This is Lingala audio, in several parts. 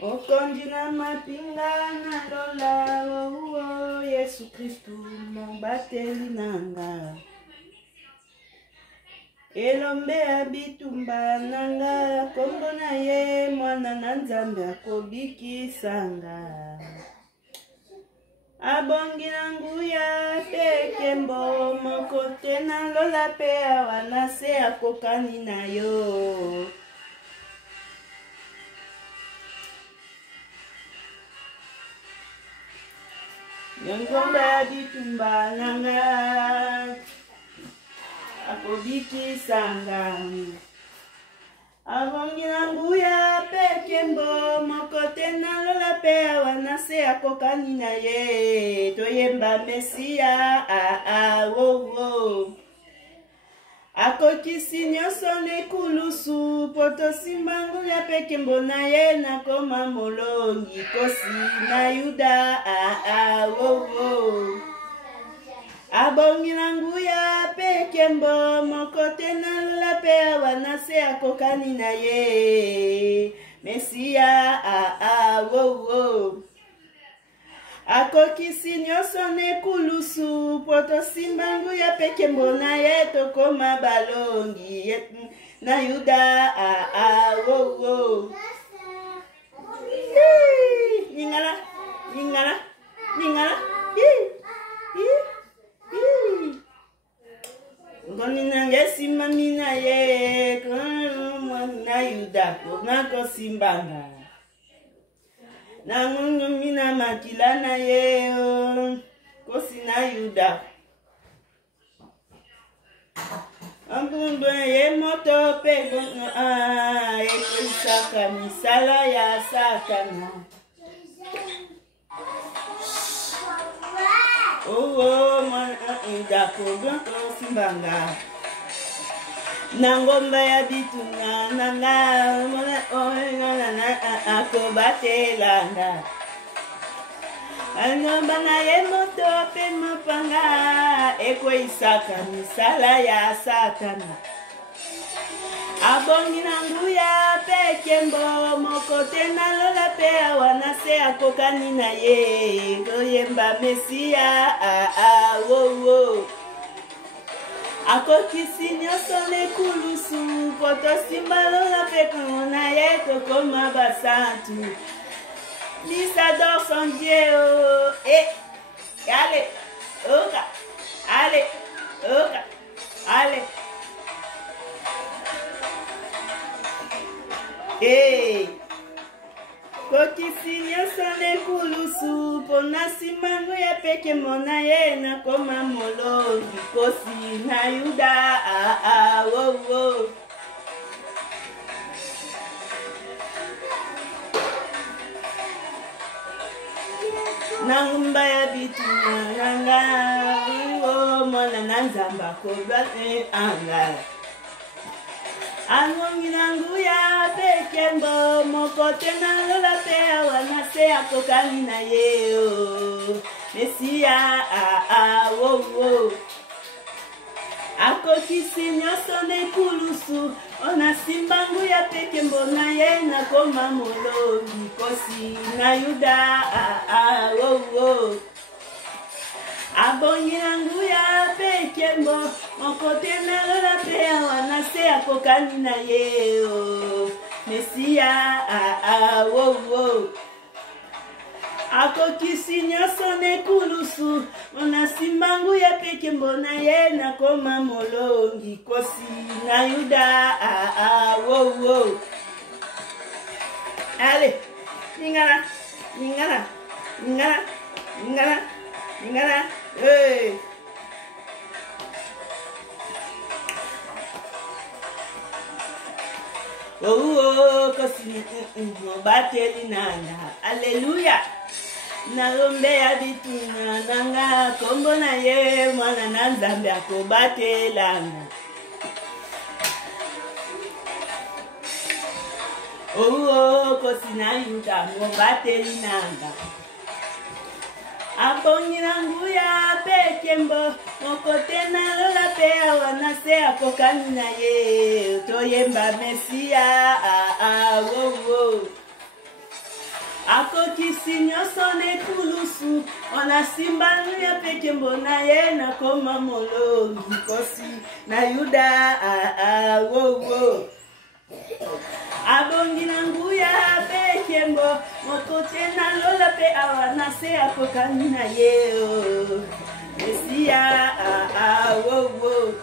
Okondina mapinga na lola oh Yesu Kristu mobateli nanga. Elombe abitumba nanga kombo na ye mwana na Nzambe akobikisanga. Abongi na nguya tekembo mokote na lola pe awana se akokani na yo. Nyongomba ya bitumba nanga akobikisanga. Abongi na nguya pekembo mokote na lola pe awana se akokani na ye. Toyemba Mesia wo. Akokisi nyonso nekulusu poto simba nguya pekembo na ye nakoma molongi kosi na Yuda wo. Abongi na nguya pekembo mokote na lola pe awana se akokani na ye. Mesia wo. Akokisi nyonso nekulusu poto simba nguya pekembo na ye tokoma balongi na Yuda wo. Ningala. Ngoni nangesi mamina ye na Yuda nako simbanga. Nangungu mina makila na ye kosi na Yuda. Ambundu ye moto pe ekwisaka misala ya Satana. Mwana kogo simbanga. Nangomba ya bitunga nanga akobatelanga. Angomba na ye moto pe mapanga ekwisaka misala ya Satana. Abongi na nguya pekembo mokote na lola pe awana se akokani na ye. Toyemba Mesia wo. Akokisi nyonso nekulusu poto simba lola pe na ye tokoma basantu. Ils adorent son Dieu. Allez, allez. Kokisi nyonso nekulusu pona simba nguya pekembo na ye nakoma molongi kosi na Yuda wo. Nangumba ya bitunga nanga mwana na Nzambe akobate anga. Angongi na nguya pekembo mokote na lola pe awana se akokani na ye Mesia wo. Akokisi nyonso nekulusu ona simba nguya pekembo na ye nakoma molongi kosi na Yuda wo. Abongi na nguya pekembo mokote na lola pe awana se akokani na ye Mesia wo. Akokisi nyonso nekulusu ona simba nguya pekembo na ye nakoma molongi kosi na Yuda wo. Allez, ningala. Hey. Kosi mobateli nanga. Alleluia. Nalombe ya bitunga nanga kombo na ye mwana na Nzambe akobatelanga. Kosi na Yuda mobateli nanga. Abongi na nguya pekembo mokote na lola pe awana se akokani na ye. Toyemba Mesia wo. akokisi nyonso nekulusu ona simba ya peke mbona ye na koma molongi kosi na yuda wo abongi na nguya peke mbo mokote na lola pe awana se akokani na ye Mesia wo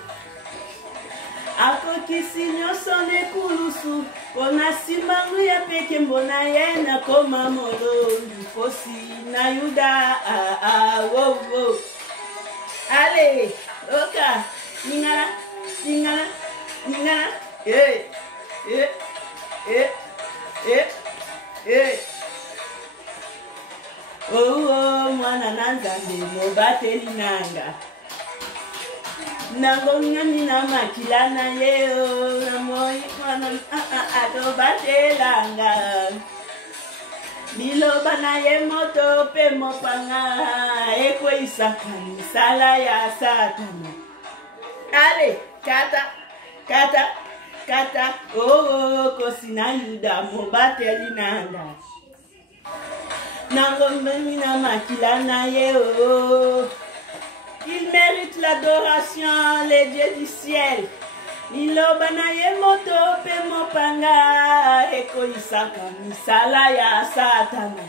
akokisi nyonso nekulusu ona simba ya peke mbona ye na koma molongi kosi na yuda wo ale oka ningana mwana na nzambe mobateli nanga nango ngami na makila na yeo na moi mwana atobatelanga biloba na ye moto pe mopanga ekweisaka misala ya satana ale kata kosi na yuda mobateli nanga nango ngami na makila na yeo. Il mérite l'adoration, les dieux du ciel. Ilobanaye moto pe mopanga eko isaka misala ya satana.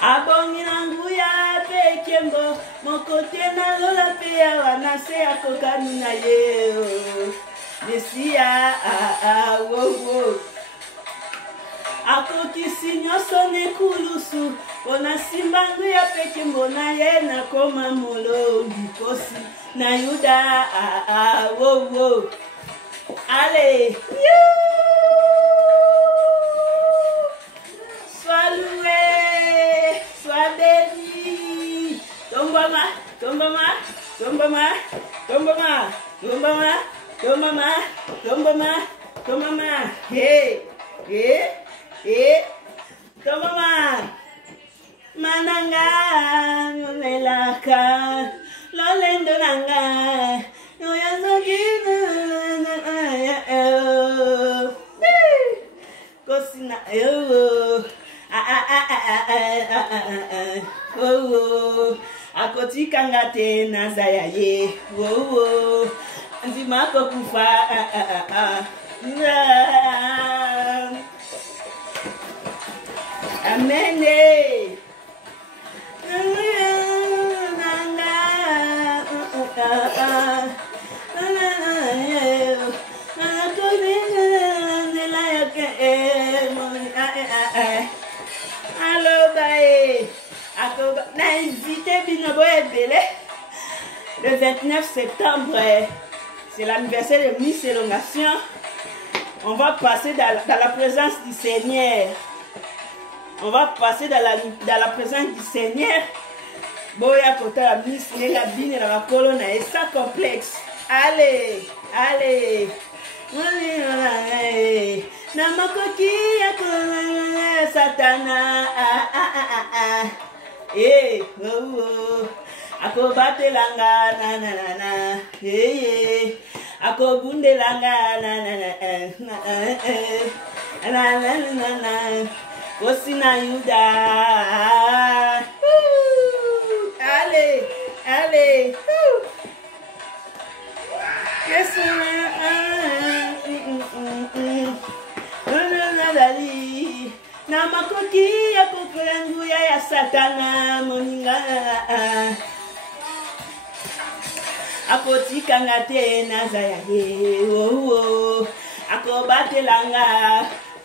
Abongi nanguya pe kembo mokote na lola pe ya wanase akokani na ye. Mesia wo. Akokisi nyonso nekulusu ona simbangu ya peke mbona ye na koma molongi kosi na yuda wo ale sois loué, sois béni. Tombama, Tomama mananga nolelaka lolendo nanga noyazogina kosina akotikanga te nazaya ye nzima kokufa Amene. Allo bae. Na invité Binobo Ebele. Le 29 septembre, c'est l'anniversaire de Miss Élongation. On va passer dans la présence du Seigneur. On va passer dans la présence du Seigneur. Boya kota la Miss la bine la colonne et ça complexe. Allez. Namakoki ya satana. Akobate langa na. Akobunde langa na. Kosina yuda. Allez. Na makoki ya kukulangu ya satana moninga. Akotikanga te nazaya ye. Akobatelanga.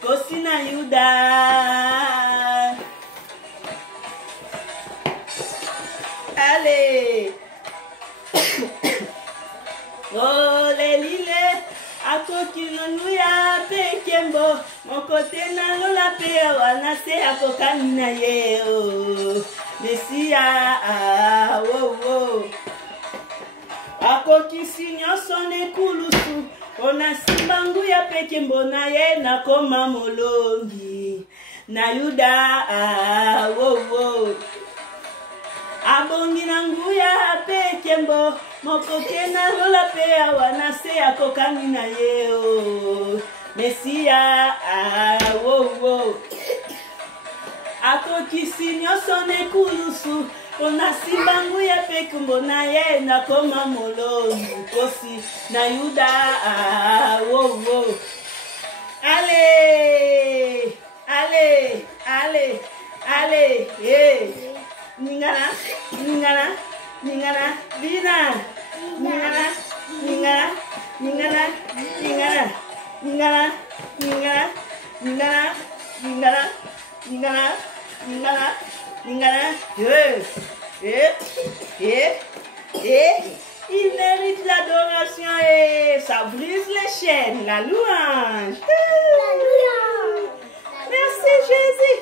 Kosina yuda. Allez. Lelile. Akokinuya pekembo. Mokote na lola pe wanase akokani na ye. Mesia wo. Akokisi nyonso nekulusu. Ona simbangu ya peke mbona ye na koma molongi na yuda wo abongi na nguya peke mbo mokote na lola pe awana se akokani na ye Mesia wo Ako kisinyo sone kulusu. Ona simbangu ya pekumbo na ye na koma molo. Kosi na yuda. Wow, wow. Allez. Allez. Allez. Allez. Hey. Ningana. Ningana. Ningana. Bina. Ningana. Ningana. Ningana. Ningana. Ningana. Ningana. Ningana. Ningana. Ningana. Ningana. Ningana. Il mérite l'adoration et ça brise les chaînes. La louange. Merci Jésus.